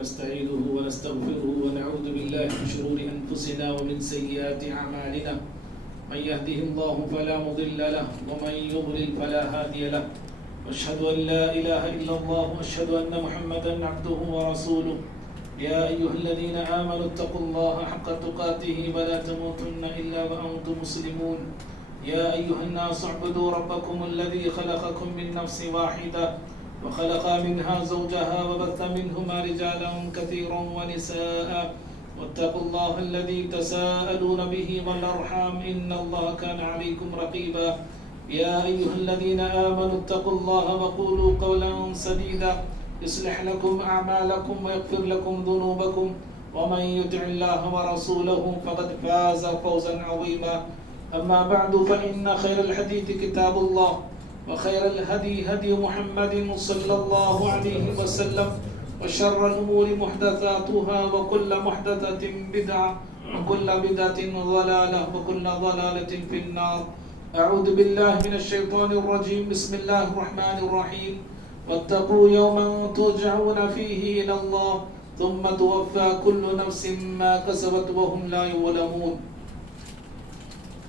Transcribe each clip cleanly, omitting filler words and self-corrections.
ونستعينه ونستغفره ونعوذ بالله من شرور أنفسنا ومن سيئات أعمالنا من يهده الله فلا مضل له ومن يضلل فلا هادي له وأشهد أن لا إله إلا الله وأشهد أن محمدا عبده ورسوله يا أيها الذين آمنوا اتقوا الله حق تقاته ولا تموتن إلا وأنتم مسلمون يا أيها الناس اعبدوا ربكم الذي خلقكم من نفس واحدة وخلق منها زوجها وبث منهما رجالا كثيرا ونساء واتقوا الله الذي تساءلون به والأرحام إن الله كان عليكم رقيبا يا أيها الذين آمنوا اتقوا الله وقولوا قولا سديدا يصلح لكم أعمالكم ويغفر لكم ذنوبكم ومن يطع الله ورسوله فقد فاز فوزا عظيما أما بعد فإن خير الحديث كتاب الله وخير الهدي هدي محمد صلى الله عليه وسلم وشر الأمور محدثاتها وكل محدثة بدعة وكل بدعة ضلالة وكل ضلالة في النار أعوذ بالله من الشيطان الرجيم بسم الله الرحمن الرحيم واتقوا يوما ترجعون فيه إلى الله ثم توفى كل نفس ما كسبت وهم لا يظلمون.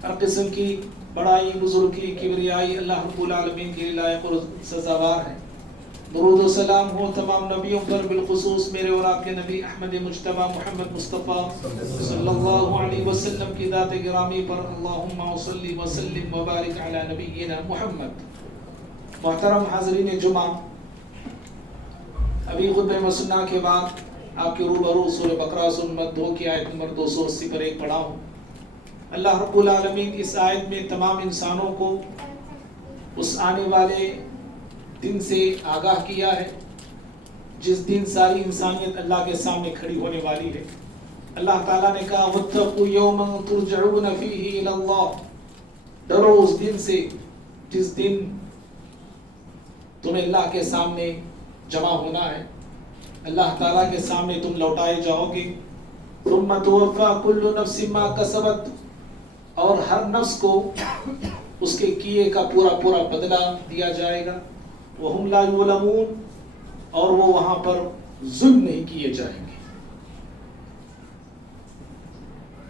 ہر قسم کی بڑائی بزرگی کبریائی اللہ رب العالمین کی لائق اور سزاوار ہے. درود و سلام ہو تمام نبیوں پر بالخصوص میرے اور آپ کے نبی احمد مجتبی محمد مصطفیٰ صلی اللہ علیہ وسلم کی ذات گرامی پر. اللہم صلی وسلم وبارک علی نبینا محمد. محترم حاضرین جمعہ، ابھی خطبہ مسنہ کے بعد آپ کے روبرو سورہ بقرہ سورہ 2 کی آیت نمبر 280 پر ایک پڑھا ہوں. اللہ رب العالمین اس آیت میں تمام انسانوں کو اس آنے والے دن سے آگاہ کیا ہے جس دن ساری انسانیت اللہ کے سامنے کھڑی ہونے والی ہے. اللہ تعالیٰ نے کہا وَاتَّقُوا يَوْمًا تُرْجَعُونَ فِيهِ إِلَى اللَّهِ، ڈرو اس دن سے جس دن تمہیں اللہ کے سامنے جمع ہونا ہے، اللہ تعالیٰ کے سامنے تم لوٹائے جاؤ گے. ثُمَّ تُوَفَّى كُلُّ نَفْسٍ مَا كَسَبَتْ، اور ہر نفس کو اس کے کیے کا پورا بدلہ دیا جائے گا. وَهُمْ لَا يُظْلَمُونَ، اور وہ وہاں پر ظلم نہیں کیے جائیں گے.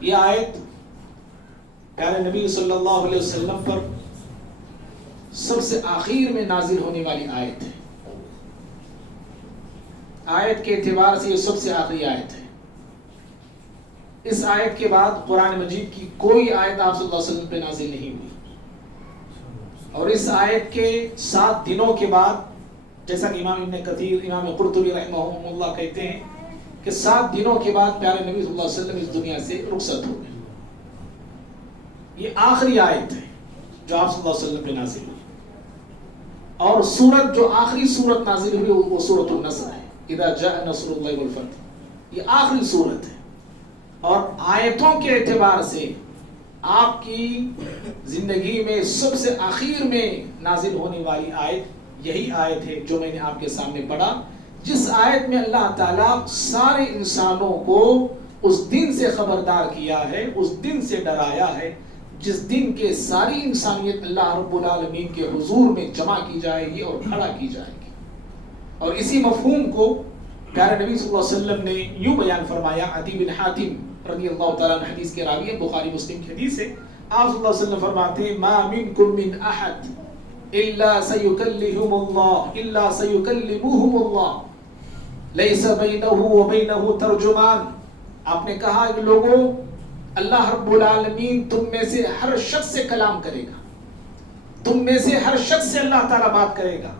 یہ آیت پیارے نبی صلی اللہ علیہ وسلم پر سب سے آخر میں نازل ہونے والی آیت ہے. آیت کے اعتبار سے یہ سب سے آخری آیت ہے. اس آیت کے بعد قرآن مجید کی کوئی آیت آپ صلی اللہ علیہ وسلم پہ نازل نہیں ہوئی. اور اس آیت کے 7 دنوں کے بعد، جیسا کہ امام ابن کثیر، امام قرطبی رحمہ اللہ کہتے ہیں کہ 7 دنوں کے بعد پیارے نبی صلی اللہ علیہ وسلم اس دنیا سے رخصت ہو گئے. یہ آخری آیت ہے جو آپ صلی اللہ علیہ وسلم پہ نازل ہوئی. اور سورت جو آخری سورت نازل ہوئی وہ سورۃ النصر ہے. اذا جاء نصر اللہ والفتح، یہ آخری سورت ہے. اور آیتوں کے اعتبار سے آپ کی زندگی میں سب سے آخر میں نازل ہونے والی آیت یہی آیت ہے جو میں نے آپ کے سامنے پڑھا، جس آیت میں اللہ تعالیٰ سارے انسانوں کو اس دن سے خبردار کیا ہے، اس دن سے ڈرایا ہے جس دن کے ساری انسانیت اللہ رب العالمین کے حضور میں جمع کی جائے گی اور کھڑا کی جائے گی. اور اسی مفہوم کو پیارے نبی صلی اللہ علیہ وسلم نے یوں بیان فرمایا. عدی بن حاتم رضی اللہ تعالیٰ عنہ حدیث کے راوی ہیں، بخاری مسلم کی حدیث ہے. آپ صلی اللہ علیہ وسلم فرماتے ہیں ما منکم من احد الا سیکلمہ اللہ لیس بینہ وبینہ ترجمان. آپ نے کہا کہ لوگوں، اللہ رب العالمین تم میں سے ہر شخص سے کلام کرے گا، تم میں سے ہر شخص سے اللہ تعالیٰ بات کرے گا.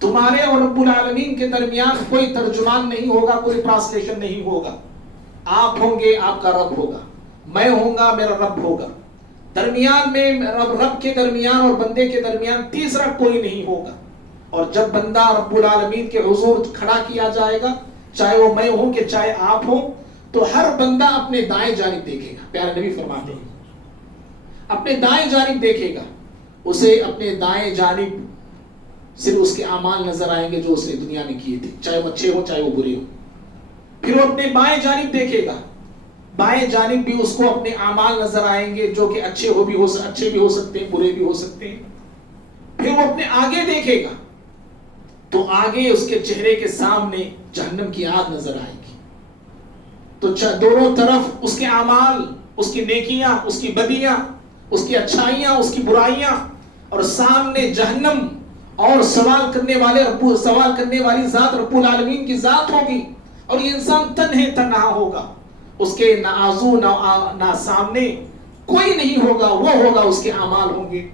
تمہارے اور رب العالمین کے درمیان کوئی ترجمان نہیں ہوگا، کوئی ٹرانسلیشن نہیں ہوگا. آپ ہوں گے، آپ کا رب ہوگا، میں ہوں گا، میرا رب ہوگا. درمیان میں رب کے درمیان اور بندے کے درمیان تیسرا کوئی نہیں ہوگا. اور جب بندہ رب العالمین کے حضور کھڑا کیا جائے گا، چاہے وہ میں ہوں کہ چاہے آپ ہوں، تو ہر بندہ اپنے دائیں جانب دیکھے گا. پیارے نبی فرماتے ہیں اپنے دائیں جانب دیکھے گا. اسے اپنے دائیں جانب صرف اس کے اعمال نظر آئیں گے جو اس نے دنیا میں کیے تھے، چاہے وہ اچھے ہو چاہے وہ برے ہو. پھر وہ اپنے بائیں جانب دیکھے گا، بائیں جانب بھی اس کو اپنے اعمال نظر آئیں گے جو کہ اچھے بھی ہو سکتے ہیں، برے بھی ہو سکتے ہیں. پھر وہ اپنے آگے دیکھے گا تو آگے اس کے چہرے کے سامنے جہنم کی آگ نظر آئے گی. تو دونوں طرف اس کے اعمال، اس کی نیکیاں، اس کی بدیاں، اس کی اچھائیاں، اس کی برائیاں، اور سامنے جہنم اور سوال کرنے والی ذات رب العالمین کی ذات ہوگی. اور یہ انسان تنہا ہوگا، اس کے نہ آزو نہ سامنے کوئی نہیں ہوگا، وہ ہوگا، اس کے اعمال ہوں گے.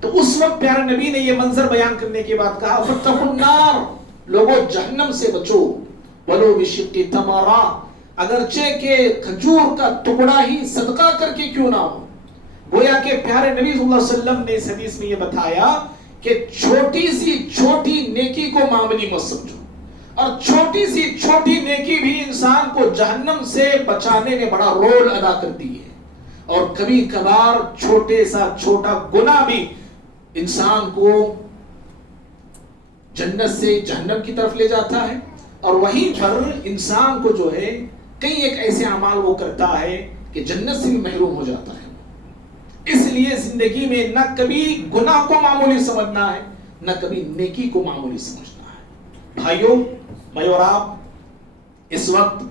تو اس وقت پیارے نبی نے یہ منظر بیان کرنے کے بعد کہا فَاتَّقُوا النَّارَ، لوگوں جہنم سے بچو، وَلَوْ بِشِقِّ تَمْرَةٍ، اگرچہ کہ کھجور کا ٹکڑا ہی صدقہ کر کے کیوں نہ ہو. گویا کہ پیارے نبی صلی اللہ علیہ وسلم نے اس حدیث میں یہ بتایا کہ چھوٹی سی چھوٹی نیکی کو معمولی مت سمجھو، اور چھوٹی سی چھوٹی نیکی بھی انسان کو جہنم سے بچانے میں بڑا رول ادا کرتی ہے. اور کبھی کبھار چھوٹے سا چھوٹا گناہ بھی انسان کو جنت سے جہنم کی طرف لے جاتا ہے. اور وہیں پر انسان کو جو ہے کئی ایک ایسے اعمال وہ کرتا ہے کہ جنت سے بھی محروم ہو جاتا ہے. اس لیے زندگی میں نہ کبھی گناہ کو معمولی سمجھنا ہے، نہ کبھی نیکی کو معمولی سمجھنا ہے. بھائیوں، میں اور آپ اس وقت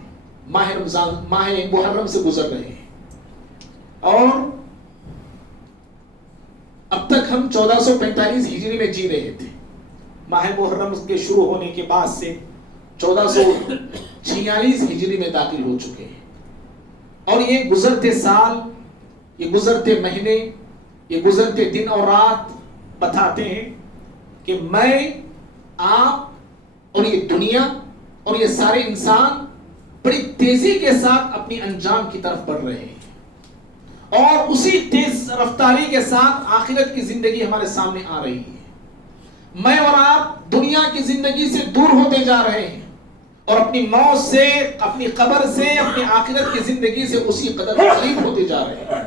ماہ محرم سے گزر رہے ہیں، اور اب تک ہم 1445 ہجری میں جی رہے تھے. ماہ محرم کے شروع ہونے کے بعد سے 1446 ہجری میں داخل ہو چکے ہیں. اور یہ گزرتے سال، یہ گزرتے مہینے، یہ گزرتے دن اور رات بتاتے ہیں کہ میں، آپ اور یہ دنیا اور یہ سارے انسان بڑی تیزی کے ساتھ اپنی انجام کی طرف بڑھ رہے ہیں. اور اسی تیز رفتاری کے ساتھ آخرت کی زندگی ہمارے سامنے آ رہی ہے. میں اور آپ دنیا کی زندگی سے دور ہوتے جا رہے ہیں، اور اپنی موت سے، اپنی قبر سے، اپنی آخرت کی زندگی سے اسی قدر قریب ہوتے جا رہے ہیں.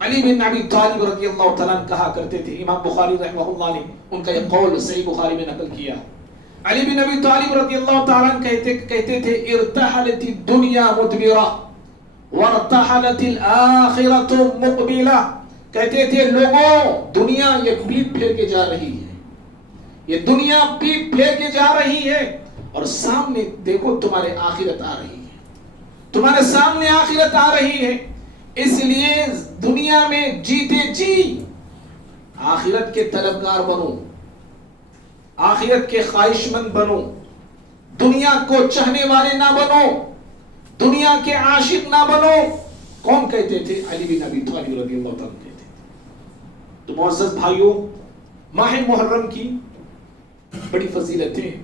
علی بن ابی طالب رضی اللہ تعالیٰ عنہ کہا کرتے تھے، امام بخاری رحمہ اللہ نے ان کا یہ قول صحیح بخاری میں نقل کیا. علی بن ابی طالب رضی اللہ تعالیٰ عنہ کہتے تھے ارتحلت الدنیا مدبرہ وارتحلت الآخرۃ مقبلہ. کہتے تھے لوگوں، دنیا یہ پیٹ پھیر کے جا رہی ہے، یہ دنیا پیٹ پھیر کے جا رہی ہے، اور سامنے دیکھو تمہارے آخرت آ رہی ہے، تمہارے سامنے آخرت آ رہی ہے. اس لیے دنیا میں جیتے جی آخرت کے طلبگار بنو، آخرت کے خواہش مند بنو، دنیا کو چاہنے والے نہ بنو، دنیا کے عاشق نہ بنو. کون کہتے تھے؟ علی بن ابی طالب رضی اللہ تعالیٰ کہتے تھے. تو معزز بھائیوں، ماہ محرم کی بڑی فضیلتیں ہیں،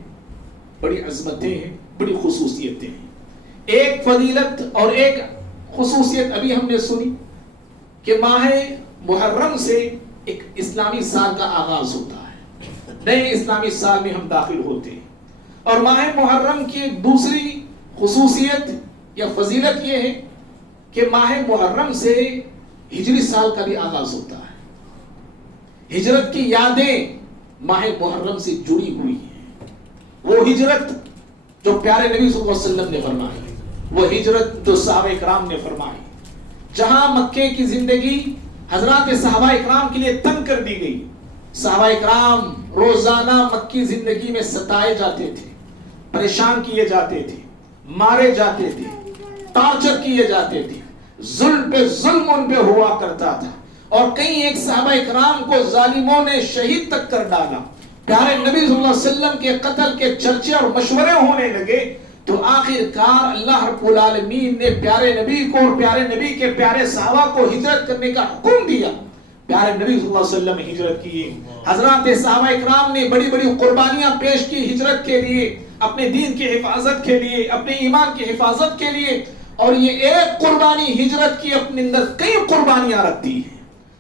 بڑی عظمتیں ہیں، بڑی خصوصیتیں ہیں. ایک فضیلت اور ایک خصوصیت ابھی ہم نے سنی کہ ماہ محرم سے ایک اسلامی سال کا آغاز ہوتا ہے، نئے اسلامی سال میں ہم داخل ہوتے ہیں. اور ماہ محرم کی دوسری خصوصیت یا فضیلت یہ ہے کہ ماہ محرم سے ہجری سال کا بھی آغاز ہوتا ہے. ہجرت کی یادیں ماہ محرم سے جڑی ہوئی ہیں. وہ ہجرت جو پیارے نبی صلی اللہ علیہ وسلم نے فرمائی، وہ ہجرت جو صحابہ اکرام نے فرمائی، جہاں مکے کی زندگی حضرات صحابہ اکرام کے لیے تنگ کر دی گئی. صحابہ اکرام روزانہ مکی زندگی میں ستائے جاتے تھے، پریشان کیے جاتے تھے، مارے جاتے تھے، ٹارچر کیے جاتے تھے، ظلم پہ ظلم ان پہ ہوا کرتا تھا. اور کئی ایک صحابہ اکرام کو ظالموں نے شہید تک کر ڈالا. پیارے نبی صلی اللہ علیہ وسلم کے قتل کے چرچے اور مشورے ہونے لگے. تو آخر کار اللہ رب العالمین نے پیارے نبی کو اور پیارے نبی کے پیارے صحابہ کو ہجرت کرنے کا حکم دیا. پیارے نبی صلی اللہ علیہ وسلم ہجرت کیے. حضرات صحابہ اکرام نے بڑی بڑی قربانیاں پیش کی ہجرت کے لیے، اپنے دین کی حفاظت کے لیے، اپنے ایمان کی حفاظت کے لیے. اور یہ ایک قربانی ہجرت کی اپنے اندر کئی قربانیاں رکھتی ہے.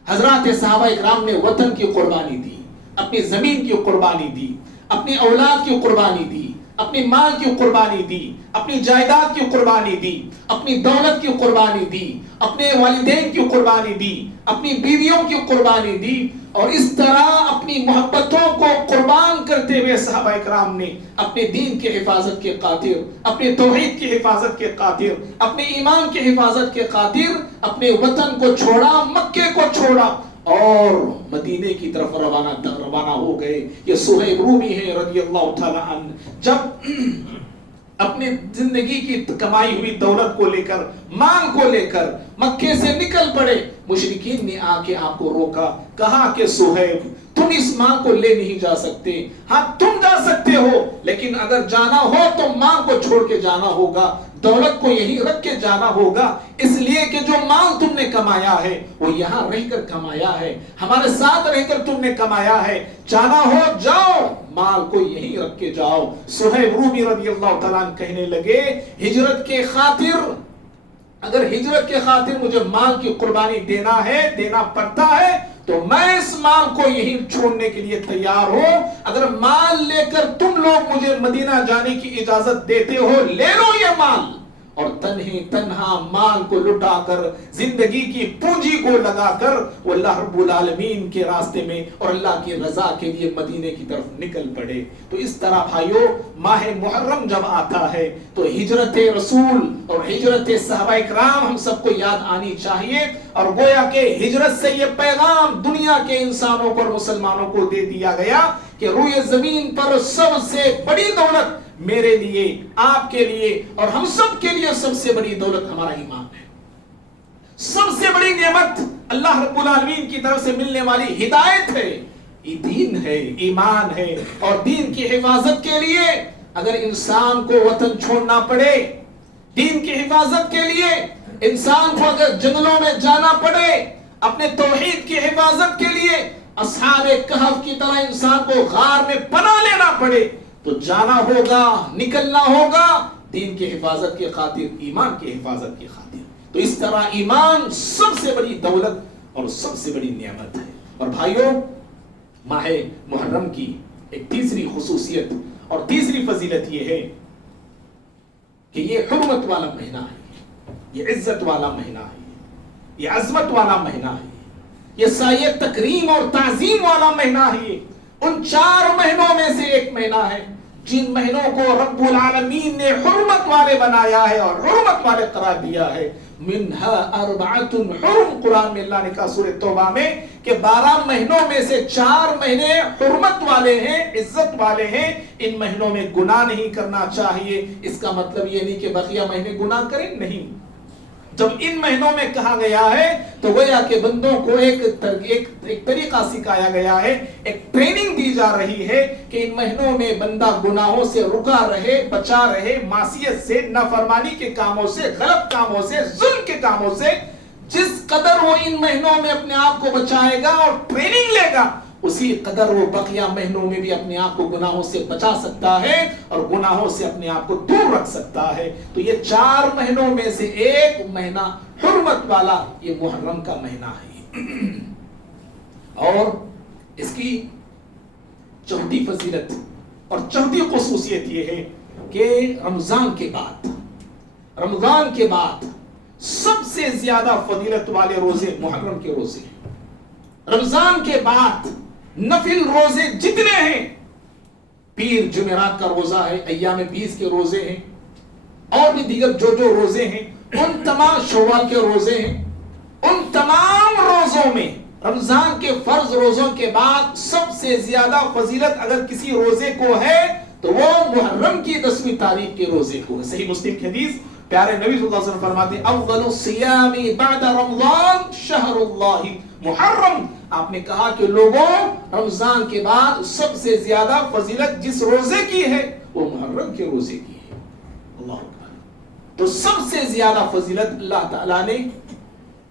حضرات صحابہ اکرام نے وطن کی قربانی دی، اپنی زمین کی قربانی دی، اپنی اولاد کی قربانی دی، اپنی مال کی قربانی دی، اپنی جائیداد کی قربانی دی، اپنی دولت کی قربانی دی، اپنے والدین کی قربانی دی، اپنی بیویوں کی قربانی دی. اور اس طرح اپنی محبتوں کو قربان کرتے ہوئے صحابہ اکرام نے اپنے دین کی حفاظت کے خاطر، اپنے توحید کی حفاظت کے خاطر، اپنے ایمان کی حفاظت کے خاطر اپنے وطن کو چھوڑا، مکے کو چھوڑا اور مدینے کی طرف روانہ ہو گئے. یہ صہیب رومی ہے رضی اللہ تعالی عنہ. جب اپنی زندگی کی کمائی ہوئی دولت کو لے کر، مال کو لے کر مکے سے نکل پڑے، مشرکین نے آ کے آپ کو روکا، کہا کہ صہیب تم اس مال کو لے نہیں جا سکتے، ہاں تم جا سکتے ہو لیکن اگر جانا ہو تو مال کو چھوڑ کے جانا ہوگا، دولت کو یہی رکھ کے جانا ہوگا، اس لیے کہ جو مال تم نے کمایا ہے وہ یہاں رہ کر کمایا ہے، ہمارے ساتھ رہ کر تم نے کمایا ہے، جانا ہو جاؤ، مال کو یہی رکھ کے جاؤ۔ صہیب رومی رضی اللہ تعالیٰ عنہ کہنے لگے ہجرت کے خاطر، اگر ہجرت کے خاطر مجھے مال کی قربانی دینا ہے، دینا پڑتا ہے تو میں اس مال کو یہی چھوڑنے کے لیے تیار ہوں، اگر مال لے کر تم لوگ مجھے مدینہ جانے کی اجازت دیتے ہو لے لو یہ مال، اور تنہا مال کو لٹا کر زندگی کی پونجی کو لگا کر وہ اللہ رب العالمین کے راستے میں اور اللہ کی رضا کے لیے مدینے کی طرف نکل پڑے۔ تو اس طرح بھائیو ماہ محرم جب آتا ہے تو ہجرت رسول اور ہجرت صحابہ اکرام ہم سب کو یاد آنی چاہیے، اور گویا کہ ہجرت سے یہ پیغام دنیا کے انسانوں کو اور مسلمانوں کو دے دیا گیا کہ روئے زمین پر سب سے بڑی دولت میرے لیے، آپ کے لیے اور ہم سب کے لیے سب سے بڑی دولت ہمارا ایمان ہے، سب سے بڑی نعمت اللہ رب العالمین کی طرف سے ملنے والی ہدایت ہے، یہ دین ہے، ایمان ہے، اور دین کی حفاظت کے لیے اگر انسان کو وطن چھوڑنا پڑے، دین کی حفاظت کے لیے انسان کو اگر جنگلوں میں جانا پڑے، اپنے توحید کی حفاظت کے لیے اصحاب کہف کی طرح انسان کو غار میں پناہ لینا پڑے تو جانا ہوگا، نکلنا ہوگا دین کی حفاظت کے خاطر، ایمان کی حفاظت کی خاطر۔ تو اس طرح ایمان سب سے بڑی دولت اور سب سے بڑی نعمت ہے۔ اور بھائیوں ماہ محرم کی ایک تیسری خصوصیت اور تیسری فضیلت یہ ہے کہ یہ حرمت والا مہینہ ہے، یہ عزت والا مہینہ ہے، یہ عظمت والا مہینہ ہے، یہ سایہ تکریم اور تعظیم والا مہینہ ہے۔ ان 4 مہینوں میں سے ایک مہینہ ہے جن مہینوں کو رب العالمین نے حرمت والے بنایا ہے اور حرمت والے قرار دیا ہے۔ منہا 4 حرم، قرآن میں اللہ نے کہا سورہ توبہ میں کہ 12 مہینوں میں سے 4 مہینے حرمت والے ہیں، عزت والے ہیں، ان مہینوں میں گناہ نہیں کرنا چاہیے۔ اس کا مطلب یہ نہیں کہ بقیہ مہینے گناہ کریں، نہیں، جب ان مہینوں میں کہا گیا ہے تو گویا کہ بندوں کو ایک طریقہ سکھایا گیا ہے، ایک ٹریننگ دی جا رہی ہے کہ ان مہینوں میں بندہ گناہوں سے رکا رہے، بچا رہے، معصیت سے، نافرمانی کے کاموں سے، غلط کاموں سے، ظلم کے کاموں سے۔ جس قدر وہ ان مہینوں میں اپنے آپ کو بچائے گا اور ٹریننگ لے گا، اسی قدر وہ بقیہ مہینوں میں بھی اپنے آپ کو گناہوں سے بچا سکتا ہے اور گناہوں سے اپنے آپ کو دور رکھ سکتا ہے۔ تو یہ 4 مہینوں میں سے ایک مہینہ حرمت والا یہ محرم کا مہینہ ہے۔ اور اس کی چوتھی فضیلت اور چوتھی خصوصیت یہ ہے کہ رمضان کے بعد سب سے زیادہ فضیلت والے روزے محرم کے روزے ہیں۔ رمضان کے بعد نفل روزے جتنے ہیں، پیر جمعرات کا روزہ ہے، ایام 20 کے روزے ہیں، اور بھی دیگر جو روزے ہیں، ان تمام شوال کے روزے ہیں، ان تمام روزوں میں رمضان کے فرض روزوں کے بعد سب سے زیادہ فضیلت اگر کسی روزے کو ہے تو وہ محرم کی 10ویں تاریخ کے روزے کو ہے۔ صحیح مسلم کی حدیث، پیارے نبی صلی اللہ علیہ وسلم فرماتے ہیں افضل الصیام بعد رمضان شہر اللہ محرم۔ آپ نے کہا کہ لوگوں رمضان کے بعد سب سے زیادہ فضیلت جس روزے کی ہے وہ محرم کے روزے کی ہے۔ اللہ اکبر۔ تو سب سے زیادہ فضیلت اللہ تعالیٰ نے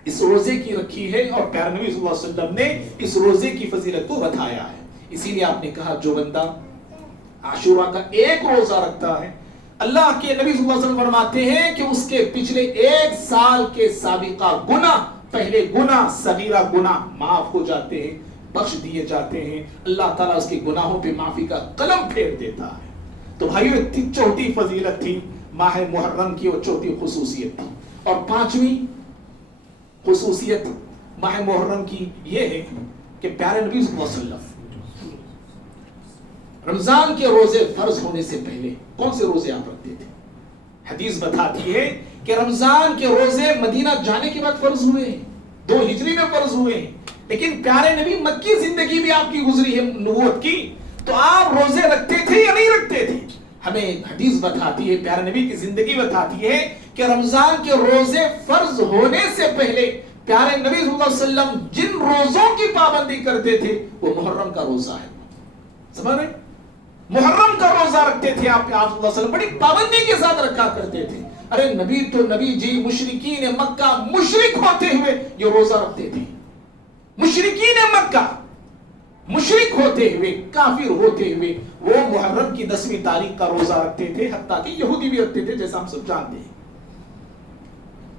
اس روزے کی رکھی ہے اور پیارے نبی صلی اللہ علیہ وسلم نے اس روزے کی فضیلت کو بتایا ہے۔ اسی لیے آپ نے کہا جو بندہ عاشورہ کا ایک روزہ رکھتا ہے، اللہ کے نبی صلی اللہ علیہ وسلم فرماتے ہیں کہ اس کے پچھلے 1 سال کے سابقہ گناہ، پہلے گناہ، صغیرہ گناہ معاف ہو جاتے ہیں، بخش دیے جاتے ہیں، اللہ تعالیٰ اس کے گناہوں پہ معافی کا قلم پھیر دیتا ہے۔ تو بھائیو چوتھی فضیلت تھی ماہ محرم کی اور چوتھی خصوصیت تھی۔ اور 5ویں خصوصیت ماہ محرم کی یہ ہے کہ پیارے نبی صلی اللہ علیہ وسلم رمضان کے روزے فرض ہونے سے پہلے کون سے روزے آپ رکھتے تھے؟ حدیث بتاتی ہے کہ رمضان کے روزے مدینہ جانے کے بعد فرض ہوئے ہیں، 2 ہجری میں فرض ہوئے ہیں، لیکن پیارے نبی مکی زندگی بھی آپ کی گزری ہے نبوت کی، تو آپ روزے رکھتے تھے یا نہیں رکھتے تھے؟ ہمیں حدیث بتاتی ہے، پیارے نبی کی زندگی بتاتی ہے کہ رمضان کے روزے فرض ہونے سے پہلے پیارے نبی صلی اللہ علیہ وسلم جن روزوں کی پابندی کرتے تھے وہ محرم کا روزہ ہے. سمجھ رہے؟ محرم کا روزہ رکھتے تھے آپ صلی اللہ علیہ وسلم، بڑی پابندی کے ساتھ رکھا کرتے تھے. ارے نبی تو نبی جی مشرکین مکہ مشرک ہوتے ہوئے یہ روزہ رکھتے تھے. مشرکین مکہ مشرک ہوتے ہوئے، کافر ہوتے ہوئے وہ محرم کی 10ویں تاریخ کا روزہ رکھتے تھے، حتیٰ کہ یہودی بھی رکھتے تھے جیسا ہم سب جانتے ہیں.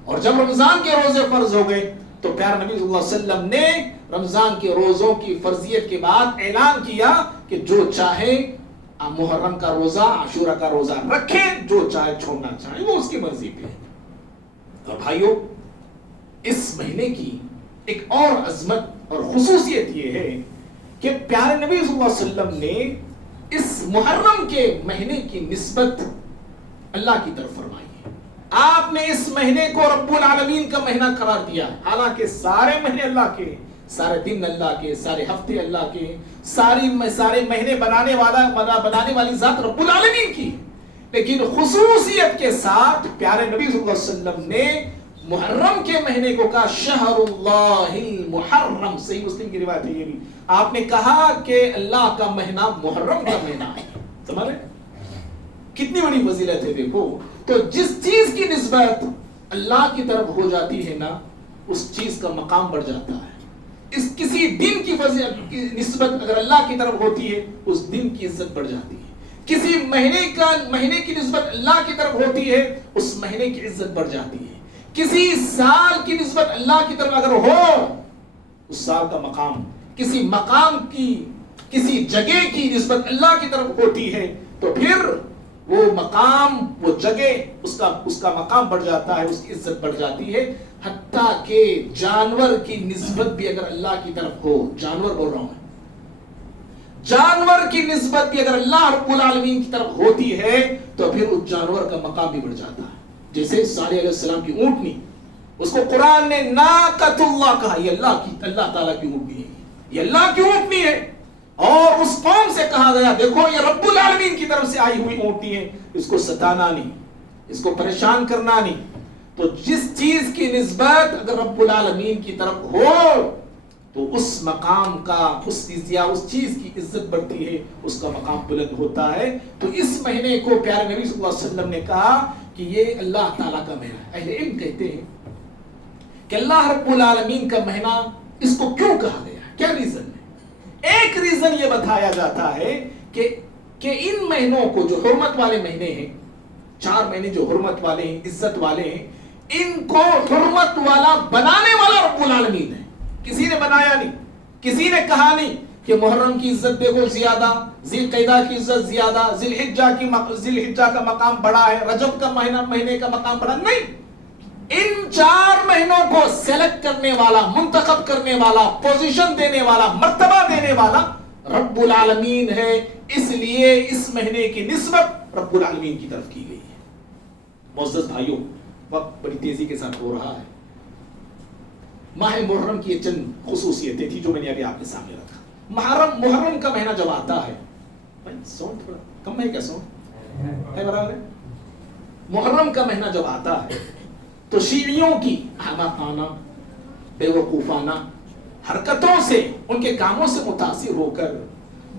اور جب رمضان کے روزے فرض ہو گئے تو پیارے نبی صلی اللہ علیہ وسلم نے رمضان کے روزوں کی فرضیت کے بعد اعلان کیا کہ جو چاہے محرم کا روزہ، عاشورہ کا روزہ رکھے، جو چاہے چھوڑنا چاہے وہ اس کی مرضی پہ. اور بھائیو، اس مہینے کی ایک اور عظمت اور خصوصیت یہ ہے کہ پیارے نبی صلی اللہ علیہ وسلم نے اس محرم کے مہینے کی نسبت اللہ کی طرف فرمائی ہے. آپ نے اس مہینے کو رب العالمین کا مہینہ قرار دیا، حالانکہ سارے مہینے اللہ کے، سارے دن اللہ کے، سارے ہفتے اللہ کے، سارے مہینے بنانے والی ذات رب العالمین کی، لیکن خصوصیت کے ساتھ پیارے نبی صلی اللہ علیہ وسلم نے محرم کے مہینے کو کہا شہر اللہ المحرم. صحیح مسلم کی روایت ہے یہ بھی. آپ نے کہا کہ اللہ کا مہینہ محرم کا مہینہ ہے. سمجھ رہے؟ کتنی بڑی فضیلت ہے. دیکھو تو جس چیز کی نسبت اللہ کی طرف ہو جاتی ہے نا، اس چیز کا مقام بڑھ جاتا ہے. اس کسی دن کی نسبت اگر اللہ کی طرف ہوتی ہے اس دن کی عزت بڑھ جاتی ہے. کسی مہینے کی نسبت اللہ کی طرف ہوتی ہے اس مہینے کی عزت بڑھ جاتی ہے. کسی سال کی نسبت اللہ کی طرف اگر ہو اس سال کا مقام، کسی مقام کی، کسی جگہ کی نسبت اللہ کی طرف ہوتی ہے تو پھر وہ مقام، وہ جگہ، اس کا مقام بڑھ جاتا ہے، اس کی عزت بڑھ جاتی ہے. حتیٰ کہ جانور کی نسبت بھی اگر اللہ کی طرف ہو، جانور بول رہا ہوں میں، جانور کی نسبت بھی اگر اللہ رب العالمین کی طرف ہوتی ہے تو پھر اس جانور کا مقام بھی بڑھ جاتا ہے. جیسے صالح علیہ السلام کی اونٹنی، اس کو قرآن نے ناقۃ اللہ کہا، یہ اللہ تعالیٰ کی اونٹنی ہے، یہ اللہ کی اونٹنی ہے. اور اس قوم سے کہا گیا دیکھو یہ رب العالمین کی طرف سے آئی ہوئی اونٹنی ہے، اس کو ستانا نہیں، اس کو پریشان کرنا نہیں. تو جس چیز کی نسبت اگر رب العالمین کی طرف ہو تو اس مقام کا، اس چیز کی عزت بڑھتی ہے، اس کا مقام بلند ہوتا ہے. تو اس مہینے کو پیارے نبی صلی اللہ علیہ وسلم نے کہا کہ یہ اللہ تعالیٰ کا مہینہ ہے. اہل علم کہتے ہیں کہ اللہ رب العالمین کا مہینہ اس کو کیوں کہا گیا، کیا ریزن ہے؟ ایک ریزن یہ بتایا جاتا ہے کہ ان مہینوں کو جو حرمت والے مہینے ہیں، 4 مہینے جو حرمت والے ہیں، عزت والے ہیں، ان کو حرمت والا بنانے والا رب العالمین ہے. کسی نے بنایا نہیں، کسی نے کہا نہیں کہ محرم کی عزت دیکھو زیادہ، ذی القعدہ کی عزت زیادہ، ذی الحجہ کا مقام بڑا ہے، رجب کا مہینے کا مقام بڑا نہیں. ان 4 مہینوں کو سلیکٹ کرنے والا، منتخب کرنے والا، پوزیشن دینے والا، مرتبہ دینے والا رب العالمین ہے. اس لیے اس مہینے کی نسبت رب العالمین کی طرف کی گئی ہے. معزز بھائیوں، وقت بڑی تیزی کے ساتھ ہو رہا ہے. ماہ محرم کی یہ چند خصوصیتیں تھی جو میں نے ابھی آپ کے سامنے رکھا. محرم کا مہینہ جب آتا ہے، ساؤنڈ تھوڑا کم ہے کیا؟ ساؤنڈ ہے برابر ہے؟ محرم کا مہینہ جب آتا ہے تو شیعیوں کی احمقانہ، بے وقوفانہ حرکتوں سے، ان کے کاموں سے متاثر ہو کر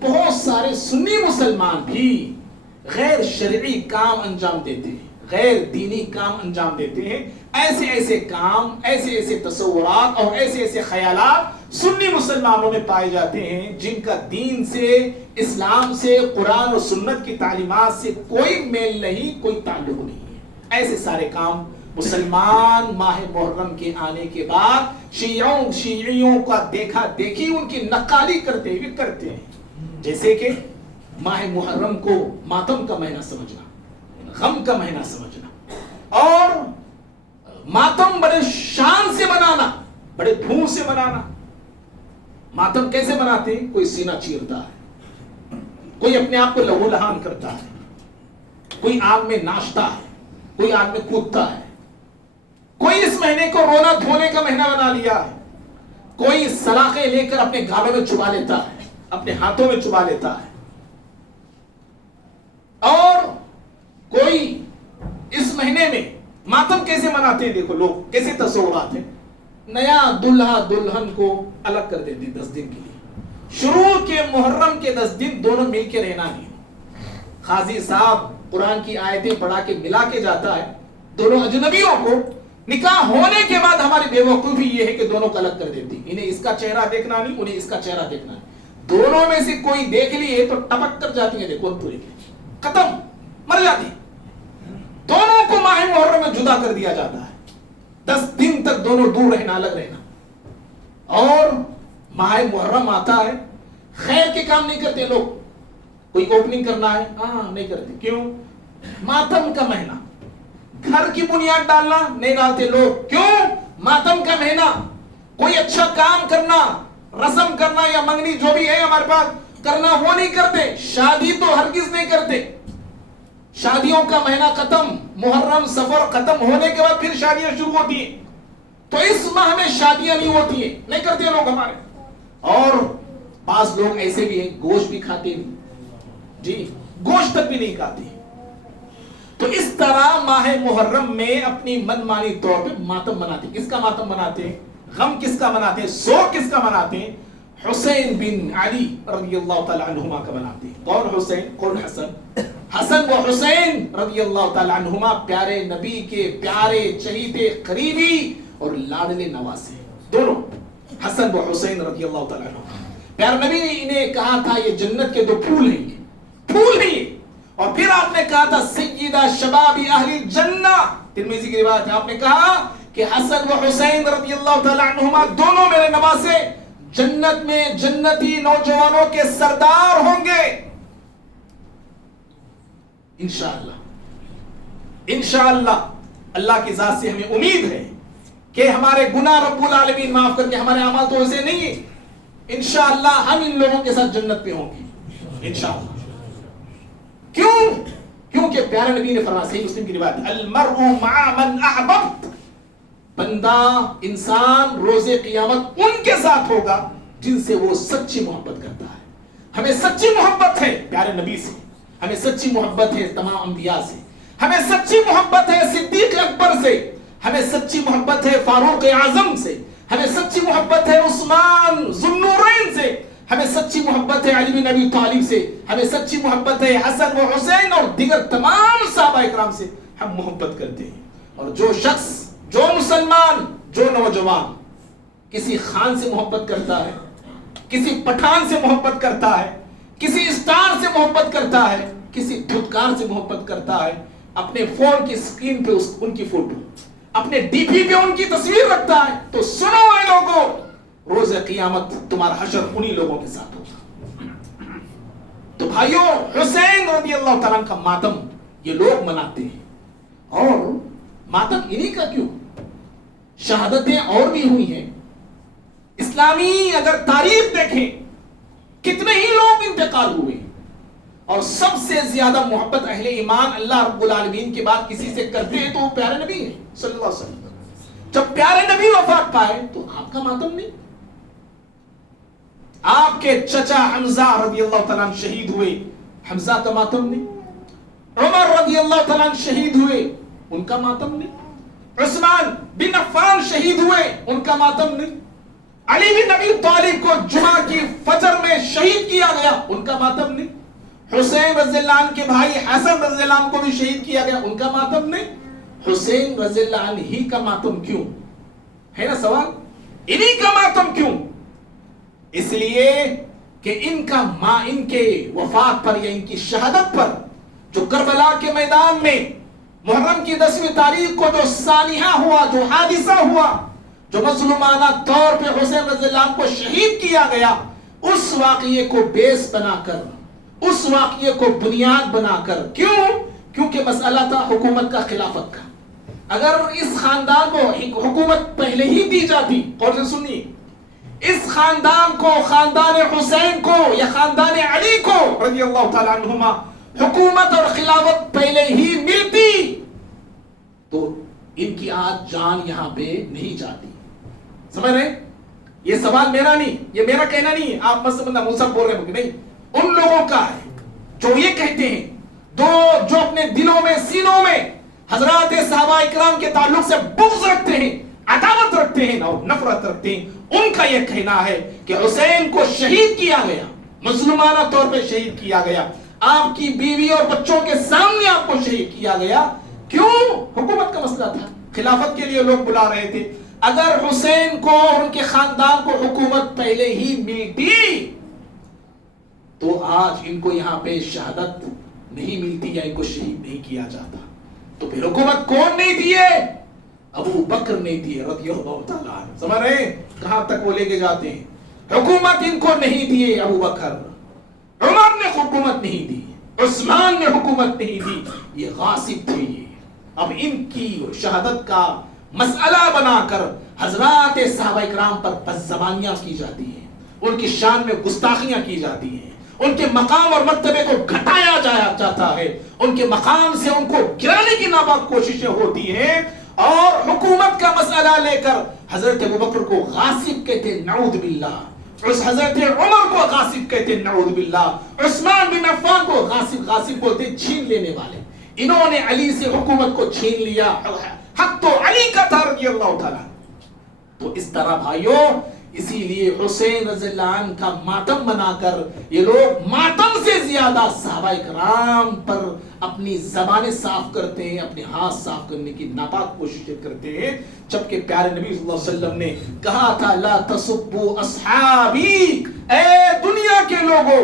بہت سارے سنی مسلمان بھی غیر شرعی کام انجام دیتے ہیں، غیر دینی کام انجام دیتے ہیں. ایسے کام، ایسے تصورات اور ایسے خیالات سنی مسلمانوں میں پائے جاتے ہیں جن کا دین سے، اسلام سے، قرآن و سنت کی تعلیمات سے کوئی میل نہیں، کوئی تعلق نہیں ہے. ایسے سارے کام مسلمان ماہ محرم کے آنے کے بعد شیعیوں کا دیکھا دیکھی، ان کی نقالی کرتے ہوئے کرتے ہیں. جیسے کہ ماہ محرم کو ماتم کا مہینہ سمجھنا، غم کا مہینہ سمجھنا، اور ماتم بڑے شان سے منانا، بڑے دھوم سے منانا. ماتم کیسے مناتے ہیں؟ کوئی سینہ چیرتا ہے، کوئی اپنے آپ کو لہو لہان کرتا ہے، کوئی آگ میں ناچتا ہے، کوئی آگ میں کودتا ہے، کوئی اس مہینے کو رونا دھونے کا مہینہ بنا لیا ہے، کوئی سلاخیں لے کر اپنے گالوں میں چبا لیتا ہے، اپنے ہاتھوں میں چبا لیتا ہے. اور مہینے میں ماتم کیسے مناتے ہیں؟ دیکھو لوگ کیسے تصورات ہیں. نیا دلہا دلہن کو الگ کر دیتے 10 دن کے لیے. شروع کے محرم کے 10 دن دونوں مل کے رہنا نہیں. قاضی صاحب قرآن کی آیتیں پڑھا کے ملا کے جاتا ہے دونوں اجنبیوں کو. نکاح ہونے کے بعد ہماری بے وقوفی یہ ہے کہ دونوں کو الگ کر دیتی. انہیں اس کا چہرہ دیکھنا نہیں, انہیں اس کا چہرہ دیکھنا ہے. دونوں میں سے کوئی دیکھ لیے تو ٹپک کر جاتی ہیں. دیکھو پوری ختم, مر جاتی. دونوں کو ماہ محرم میں جدا کر دیا جاتا ہے. 10 دن تک دونوں دور رہنا, الگ رہنا. اور ماہ محرم آتا ہے, خیر کے کام نہیں کرتے لوگ. کوئی اوپننگ کرنا ہے, ہاں نہیں کرتے. کیوں؟ ماتم کا مہینہ. گھر کی بنیاد ڈالنا نہیں ڈالتے لوگ. کیوں؟ ماتم کا مہینہ. کوئی اچھا کام کرنا, رسم کرنا یا منگنی جو بھی ہے ہمارے پاس کرنا, وہ نہیں کرتے. شادی تو ہرگز نہیں کرتے. شادیوں کا مہینہ ختم, محرم سفر ختم ہونے کے بعد پھر شادیاں شروع ہوتی ہیں. تو اس ماہ میں شادیاں نہیں ہوتی ہیں, نہیں کرتے لوگ ہمارے. اور بعض لوگ ایسے بھی ہیں گوشت بھی کھاتے نہیں, جی گوشت تک بھی نہیں کھاتے. تو اس طرح ماہ محرم میں اپنی من مانی طور پہ ماتم مناتے. کس کا ماتم مناتے ہیں؟ غم کس کا مناتے ہیں؟ سوگ کس کا مناتے ہیں؟ حسین بن علی رضی اللہ تعالی عنہما کا مناتے ہیں. کون حسین, کون حسن؟ حسن و حسین رضی اللہ تعالی عنہما پیارے نبی کے پیارے چہیتے قریبی اور لاڈلے نواسے دونوں. حسن و حسین رضی اللہ تعالی عنہما, پیارے نبی نے کہا تھا یہ جنت کے 2 پھول ہیں, یہ پھول ہیں. اور پھر آپ نے کہا تھا سیدہ شباب اہل الجنہ, ترمذی کی روایت ہے. آپ نے کہا کہ حسن و حسین رضی اللہ تعالی عنہما دونوں میرے نواسے جنت میں جنتی نوجوانوں کے سردار ہوں گے انشاءاللہ. انشاءاللہ اللہ کی ذات سے ہمیں امید ہے کہ ہمارے گناہ رب العالمین معاف کر کے, ہمارے اعمال تو ایسے نہیں ہیں, انشاءاللہ ہم ان لوگوں کے ساتھ جنت پہ ہوں گے انشاءاللہ. کیوں؟ کیونکہ پیارے نبی نے فرمایا, صحیح مسلم کی روایت, المرء مع من احببت, بندہ انسان روز قیامت ان کے ساتھ ہوگا جن سے وہ سچی محبت کرتا ہے. ہمیں سچی محبت ہے پیارے نبی سے, ہمیں سچی محبت ہے تمام انبیاء سے, ہمیں سچی محبت ہے صدیق اکبر سے, ہمیں سچی محبت ہے فاروق اعظم سے, ہمیں سچی محبت ہے عثمان ذو النورین سے, ہمیں سچی محبت ہے علی بن ابی طالب سے, ہمیں سچی محبت ہے حسن و حسین اور دیگر تمام صحابہ اکرام سے ہم محبت کرتے ہیں. اور جو شخص, جو مسلمان, جو نوجوان کسی خان سے محبت کرتا ہے, کسی پٹھان سے محبت کرتا ہے, کسی اسٹار سے محبت کرتا ہے, کسی دھتکار سے محبت کرتا ہے, اپنے فون کی اسکرین پہ ان کی فوٹو, اپنے ڈی پی پہ ان کی تصویر رکھتا ہے, تو سنو اے لوگوں, روز قیامت تمہارا حشر انہی لوگوں کے ساتھ ہوگا. تو بھائیوں, حسین رضی اللہ تعالیٰ کا ماتم یہ لوگ مناتے ہیں. اور ماتم انہی کا کیوں, شہادتیں اور بھی ہوئی ہیں. اسلامی اگر تاریخ دیکھیں کتنے ہی لوگ انتقال ہوئے, اور سب سے زیادہ محبت اہل ایمان اللہ رب العالمین کے بعد کسی سے کرتے ہیں تو وہ پیارے نبی ہیں صلی اللہ علیہ وسلم. جب پیارے نبی وفات پائے تو آپ کا ماتم نہیں. آپ کے چچا حمزہ رضی اللہ تعالیٰ عنہ شہید ہوئے, حمزہ کا ماتم نہیں. عمر رضی اللہ تعالیٰ عنہ شہید ہوئے, ان کا ماتم نہیں. عثمان بن عفان شہید ہوئے, ان کا ماتم نہیں. علی بن ابی طالب کو جمعہ کی فجر میں شہید کیا گیا, ان کا ماتم نہیں. حسین رضی اللہ عنہ کے بھائی حسن رضی اللہ عنہ کو بھی شہید کیا گیا, ان کا ماتم نہیں. حسین رضی اللہ عنہ ہی کا ماتم کیوں ہے نا سوال, انہی کا ماتم کیوں؟ اس لیے کہ ان کے وفات پر یا ان کی شہادت پر جو کربلا کے میدان میں محرم کی 10ویں تاریخ کو جو سانحہ ہوا, جو حادثہ ہوا, جو مظلومانہ طور پہ حسین رضی اللہ عنہ کو شہید کیا گیا, اس واقعے کو بیس بنا کر, اس واقعے کو بنیاد بنا کر. کیوں؟ کیونکہ مسئلہ تھا حکومت کا, خلافت کا. اگر اس خاندان کو حکومت پہلے ہی دی جاتی, اور سے سنیے, اس خاندان کو, خاندان حسین کو یا خاندان علی کو رضی اللہ تعالی عنہما حکومت اور خلافت پہلے ہی ملتی, تو ان کی آج جان یہاں پہ نہیں جاتی. سمجھ رہے؟ یہ سوال میرا نہیں, یہ میرا کہنا نہیں ہے, آپ مصطفیٰ موسیٰ بول رہے ہیں نہیں, ان لوگوں کا ہے جو یہ کہتے ہیں, جو اپنے دلوں میں, سینوں میں حضرات صحابہ اکرام کے تعلق سے بغض رکھتے ہیں، عداوت رکھتے ہیں اور نفرت رکھتے ہیں، ان کا یہ کہنا ہے کہ حسین کو شہید کیا گیا، مظلومانہ طور پہ شہید کیا گیا، آپ کی بیوی اور بچوں کے سامنے آپ کو شہید کیا گیا۔ کیوں؟ حکومت کا مسئلہ تھا، خلافت کے لیے لوگ بلا رہے تھے۔ اگر حسین کو اور ان کے خاندان کو حکومت پہلے ہی ملتی تو آج ان کو یہاں پہ شہادت نہیں ملتی یا ان کو شہید نہیں کیا جاتا۔ تو پھر حکومت کون نہیں دیے؟ ابو بکر نے دیے رضی اللہ تعالیٰ عنہ۔ سمجھ رہے ہیں کہاں تک وہ لے کے جاتے ہیں؟ حکومت ان کو نہیں دیے ابو بکر، عمر نے حکومت نہیں دی، عثمان نے حکومت نہیں دی، یہ غاصب تھے۔ یہ اب ان کی شہادت کا مسئلہ بنا کر حضرات صحابہ اکرام پر بدزبانیاں کی جاتی ہیں، ان کی شان میں گستاخیاں کی جاتی ہیں، ان کے مقام اور مرتبے کو گھٹایا جاتا ہے، ان کے مقام سے ان کو گرانے کی ناپاک کوششیں ہوتی ہیں، اور حکومت کا مسئلہ لے کر حضرت ابوبکر کو غاصب کہتے ہیں، نعوذ باللہ، حضرت عمر کو غاصب کہتے ہیں، نعوذ باللہ، عثمان بن عفان کو غاصب بولتے ہیں، چھین لینے والے۔ انہوں نے علی سے حکومت کو چھین لیا، حق تو علی کا تھا رضی اللہ تعالیٰ۔ تو اس طرح بھائیوں، اسی لیے حسین رضی اللہ عنہ کا ماتم بنا کر یہ لوگ ماتم سے زیادہ صحابہ کرام پر اپنی زبانیں صاف کرتے ہیں، اپنے ہاتھ صاف کرنے کی ناپاک کوششیں کرتے ہیں، جبکہ پیارے نبی صلی اللہ علیہ وسلم نے کہا تھا لا تسبوا اصحابی، اے دنیا کے لوگوں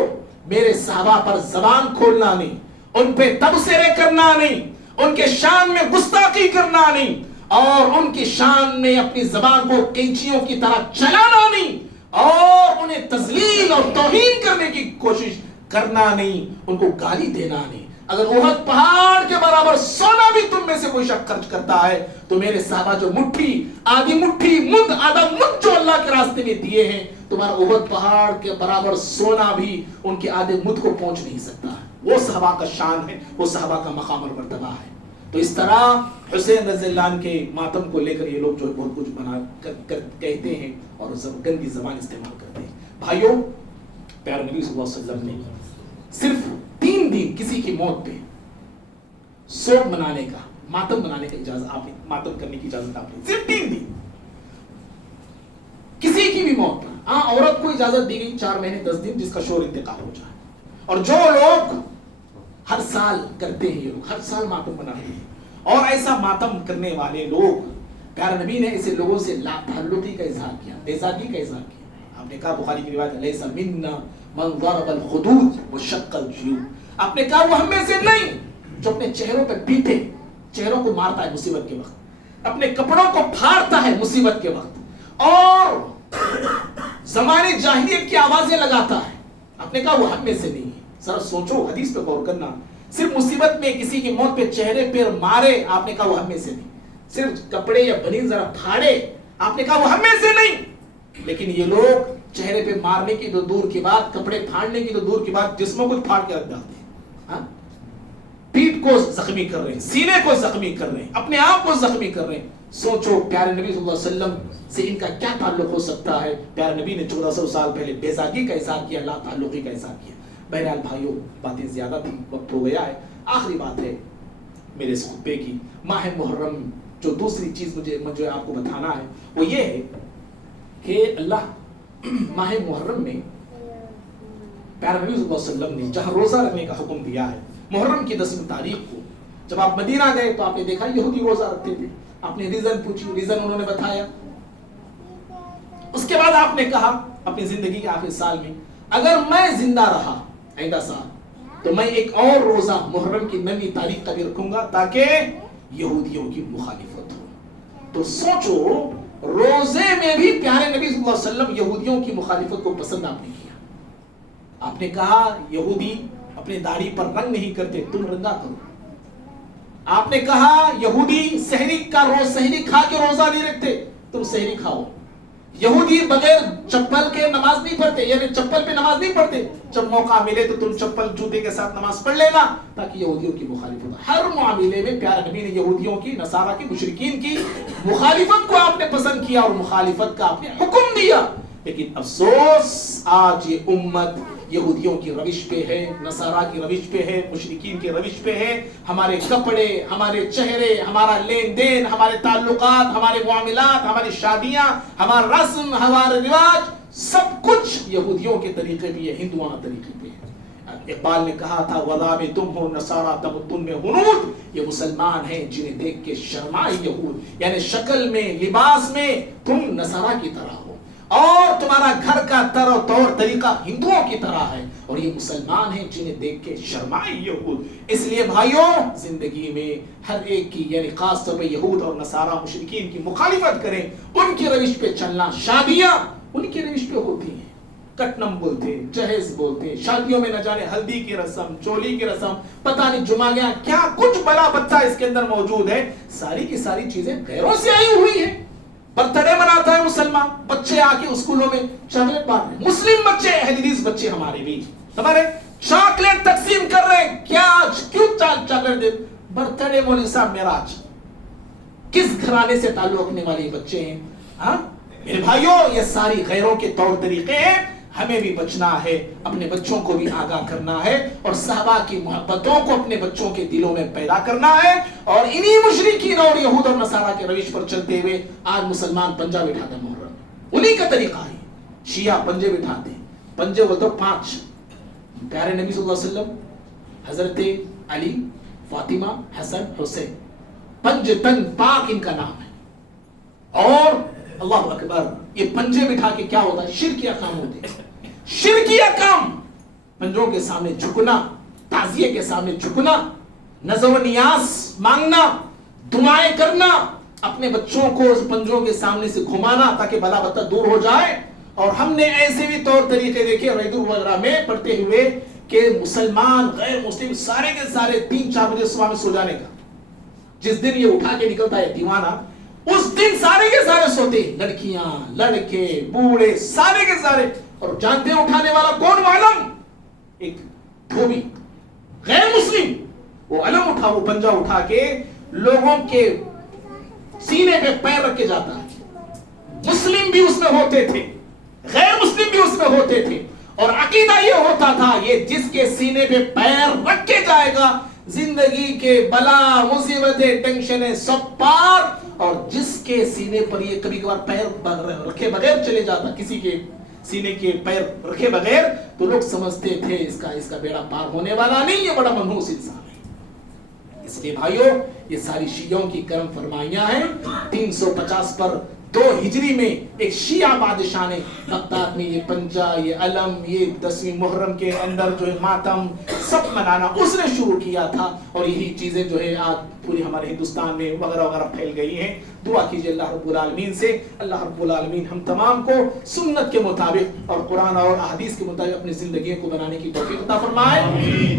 میرے صحابہ پر زبان کھولنا نہیں، ان پہ تبصرے کرنا نہیں، ان کے شان میں گستاخی کرنا نہیں، اور ان کی شان میں اپنی زبان کو کینچیوں کی طرح چلانا نہیں، اور انہیں تذلیل اور توہین کرنے کی کوشش کرنا نہیں، ان کو گالی دینا نہیں۔ اگر احد پہاڑ کے برابر سونا بھی تم میں سے کوئی شخص خرچ کرتا ہے تو میرے صحابہ جو مٹھی، آدھی مٹھی، مد، آدھا مد جو اللہ کے راستے میں دیے ہیں، تمہارا احد پہاڑ کے برابر سونا بھی ان کے آدھے مد کو پہنچ نہیں سکتا۔ وہ صحابہ کا شان ہے، وہ صحابہ کا مقام اور مرتبہ ہے۔ تو اس طرح حسین رضی اللہ عنہ کے ماتم کو لے کر یہ لوگ جو بہت کچھ بنا کہتے ہیں اور گندی زبان استعمال کرتے ہیں۔ بھائیوں، پیارے نبی صلی اللہ علیہ وسلم نے صرف 3 دن کسی کی موت پہ سوگ منانے کا، ماتم منانے کا اجازت، آپ نے ماتم کرنے کی اجازت آپ نے صرف 3 دن کسی کی بھی موت پر۔ ہاں، عورت کو اجازت دی گئی 4 مہینے 10 دن جس کا شوہر انتقال ہو جائے، اور جو لوگ ہر سال کرتے ہیں، یہ لوگ ہر سال ماتم مناتے ہیں، اور ایسا ماتم کرنے والے لوگ، پیارے نبی نے ایسے لوگوں سے لا تعلقی کا اظہار کیا، بیزاری کا اظہار کیا۔ آپ نے کہا بخاری کی روایت ہے لیس منا من ضرب الخدود وشق الجیوب، آپ نے کہا وہ ہم میں سے نہیں جو اپنے چہروں پہ پیٹے، چہروں کو مارتا ہے مصیبت کے وقت، اپنے کپڑوں کو پھاڑتا ہے مصیبت کے وقت، اور زمانے جاہلیت کی آوازیں لگاتا ہے، آپ نے کہا وہ ہم میں سے نہیں ہے۔ ذرا سوچو، حدیث پہ غور کرنا، صرف مصیبت میں کسی کی موت پہ چہرے پہ مارے، آپ نے کہا وہ ہم میں سے نہیں، صرف کپڑے یا بنین ذرا پھاڑے، آپ نے کہا وہ ہم میں سے نہیں۔ لیکن یہ لوگ چہرے پہ مارنے کی تو دور کی بات، کپڑے پھاڑنے کی تو دور کی بات، جسموں کو پھاڑ کے رکھ ڈالتے ہیں، پیٹ کو زخمی کر رہے ہیں، سینے کو زخمی کر رہے ہیں، اپنے آپ کو زخمی کر رہے ہیں۔ سوچو پیارے نبی صلی اللہ علیہ وسلم سے ان کا کیا تعلق ہو سکتا ہے؟ پیارے نبی نے 1400 سال پہلے بیزاری کا اظہار کیا، لا تعلقی کا اظہار کیا۔ بہرحال بھائیوں، باتیں زیادہ تھی، وقت ہو گیا ہے۔ آخری بات ہے میرے اس خطبے کی، ماہ محرم، جو دوسری چیز مجھے آپ کو بتانا ہے وہ یہ ہے کہ اللہ ماہ محرم میں پیارے نبی صلی اللہ علیہ وسلم نے جہاں روزہ رکھنے کا حکم دیا ہے، محرم کی 10ویں تاریخ کو جب آپ مدینہ گئے تو آپ نے دیکھا یہودی روزہ رکھتے تھے، آپ نے ریزن پوچھی، ریزن انہوں نے بتایا۔ اس کے بعد آپ نے کہا اپنی زندگی کے آخری سال میں اگر میں زندہ رہا آئندہ سال تو میں ایک اور روزہ محرم کی 9ویں تاریخ کا بھی رکھوں گا تاکہ یہودیوں کی مخالفت ہو۔ تو سوچو، روزے میں بھی پیارے نبی صلی اللہ علیہ وسلم یہودیوں کی مخالفت کو پسند آپ نے کیا۔ آپ نے کہا یہودی اپنے داڑھی پر رنگ نہیں کرتے، تم رنگا کرو۔ آپ نے کہا یہودی سحری کھا کے روزہ نہیں رکھتے، تم سحری کھاؤ۔ یہودی بغیر چپل کے نماز نہیں پڑھتے، یعنی چپل پہ نماز نہیں پڑھتے، جب موقع ملے تو تم چپل جوتے کے ساتھ نماز پڑھ لینا تاکہ یہودیوں کی مخالفت ہو۔ ہر معاملے میں پیارے نبی نے یہودیوں کی، نصارہ کی، مشرکین کی مخالفت کو آپ نے پسند کیا اور مخالفت کا آپ نے حکم دیا۔ لیکن افسوس، آج یہ امت یہودیوں کی روش پہ ہے، نصارہ کی روش پہ ہے، مشرکین کی روش پہ ہے. ہمارے کپڑے، ہمارے چہرے، ہمارا لین دین، ہمارے تعلقات، ہمارے معاملات، ہماری شادیاں، ہمارا رسم، ہمارے رواج، سب کچھ یہودیوں کے طریقے بھی ہے، ہندوانہ طریقے پہ ہے. اقبال نے کہا تھا وَلَا میں تم ہو نصارہ تمدن میں ہنود، یہ مسلمان ہیں جنہیں دیکھ کے شرمائے یہود. یعنی شکل میں، لباس میں تم نصارہ کی طرح ہو، اور تمہارا گھر کا طور طریقہ ہندوؤں کی طرح ہے، اور یہ مسلمان ہیں جنہیں دیکھ کے شرمائے یہود. اس لیے بھائیوں، زندگی میں ہر ایک کی، یعنی خاص طور پہ یہود اور نصارہ مشرکین کی مخالفت کریں، ان کی روش پہ چلنا. شادیاں ان کی روش پہ ہوتی ہیں، کٹنم بولتے، جہیز بولتے، شادیوں میں نہ جانے ہلدی کی رسم، چولی کی رسم، پتہ نہیں جمعہ گیا کیا کچھ بلا بچہ اس کے اندر موجود ہے. ساری کی ساری چیزیں غیروں سے آئی ہوئی ہیں. برتھ ڈے مناتا ہے مسلمان، بچے آ کے اسکولوں میں چاکلیٹ بانٹ رہے ہیں، مسلم بچے، اہل حدیث بچے ہمارے بھی ہمارے چاکلیٹ تقسیم کر رہے ہیں. کیا کیوں چاکلیٹ دے؟ برتھ ڈے مولوی صاحب معراج. کس گھرانے سے تعلق رکھنے والے بچے ہیں؟ ہاں میرے بھائیوں، یہ ساری غیروں کے طور طریقے ہیں. ہمیں بھی بچنا ہے، اپنے بچوں کو بھی آگاہ کرنا ہے، اور صحابہ کی محبتوں کو اپنے بچوں کے دلوں میں پیدا کرنا ہے. اور انہی مشرکین اور یہود اور نصارہ کے روش پر چلتے ہوئے آج مسلمان پنجہ بٹھاتے ہیں محرم. انہی کا طریقہ ہے. شیعہ پنجے بٹھاتے ہیں، پنجے وہ تو 5. پیارے نبی صلی اللہ علیہ وسلم، حضرت علی، فاطمہ، حسن، حسین، پنج تن پاک ان کا نام ہے. اور اللہ اکبر، یہ پنجے بٹھا کے کیا ہوتا ہے؟ شرکیہ کام ہوتے ہیں. شرکیہ کام، پنجوں کے سامنے جھکنا، تعزیے کے سامنے جھکنا، نظر و نیاز مانگنا، دعائیں کرنا، اپنے بچوں کو اس پنجوں کے سامنے سے گھمانا تاکہ بلا بتا دور ہو جائے. اور ہم نے ایسے بھی طور طریقے دیکھے ریدو وغیرہ میں پڑھتے ہوئے کہ مسلمان غیر مسلم سارے کے سارے 3-4 بجے صبح میں سو جانے کا. جس دن یہ اٹھا کے نکلتا ہے دیوانہ، اس دن سارے کے سارے سوتے، لڑکیاں، لڑکے، بوڑھے، سارے کے سارے. اور جانتے ہیں اٹھانے والا کون؟ وہ علم، ایک دھوبی غیر مسلم، وہ علم اٹھا، وہ پنجہ اٹھا کے لوگوں کے سینے پہ پیر رکھ کے جاتا ہے. مسلم بھی اس میں ہوتے تھے، غیر مسلم بھی اس میں ہوتے تھے، اور عقیدہ یہ ہوتا تھا یہ جس کے سینے پہ پیر رکھ کے جائے گا زندگی کے بلا مصیبتیں ٹینشنیں سب پار. اور جس کے سینے پر یہ کبھی کبھار پیر رکھے بغیر چلے جاتا، کسی کے سینے کے پیر رکھے بغیر، تو لوگ سمجھتے تھے اس کا بیڑا پار ہونے والا نہیں، یہ بڑا منحوس انسان ہے. اس لیے بھائیوں، یہ ساری شیعوں کی کرم فرمائیاں ہیں. 350 پر 2 ہجری میں ایک شیعہ بادشاہ نے بغداد میں یہ پنجہ، یہ علم، یہ 10ویں محرم کے اندر جو ہے ماتم سب منانا اس نے شروع کیا تھا. اور یہی چیزیں جو ہے آج پوری ہمارے ہندوستان میں وغیرہ وغیرہ پھیل گئی ہیں. دعا کیجئے اللہ رب العالمین سے، اللہ رب العالمین ہم تمام کو سنت کے مطابق اور قرآن اور احادیث کے مطابق اپنی زندگیوں کو بنانے کی توفیق عطا فرمائے.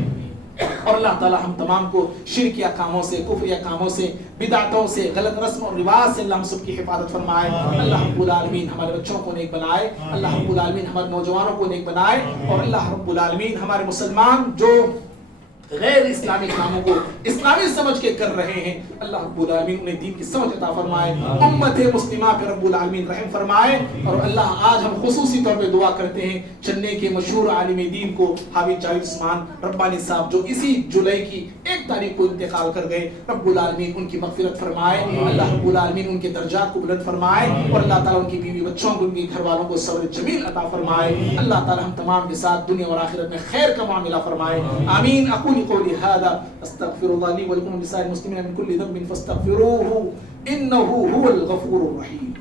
اور اللہ تعالی ہم تمام کو شرکیہ کاموں سے، کفریہ کاموں سے، بدعتوں سے، غلط رسم اور رواج سے اللہ ہم سب کی حفاظت فرمائے. اللہ رب العالمین ہمارے بچوں کو نیک بنائے، اللہ رب العالمین ہمارے نوجوانوں کو نیک بنائے، اور اللہ رب العالمین ہمارے مسلمان جو غیر اسلامی کاموں کو اسلامی سمجھ کے کر رہے ہیں، اللہ رب العالمین انہیں دین کی سمجھ عطا فرمائے. امت مسلمہ پہ رب العالمین رحم فرمائے. اور اللہ آج ہم خصوصی طور پہ دعا کرتے ہیں چنئی کے مشہور عالم دین کو حافظ جاوید عثمان ربانی صاحب، جو اسی جولائی کی 1 تاریخ کو انتقال کر گئے. رب العالمین ان کی مغفرت فرمائے، اللہ رب العالمین ان کے درجات کو بلند فرمائے، اور اللہ تعالیٰ ان کی بیوی بچوں کو، ان کے گھر والوں کو صبر جمیل عطا فرمائے. اللہ تعالیٰ ہم تمام کے ساتھ دنیا اور آخرت میں خیر کا معاملہ فرمائے. آمین. اقول قولی هذا استغفر الله لي ولكم ولسائر المسلمين من كل ذنب فاستغفروه انه هو الغفور الرحيم.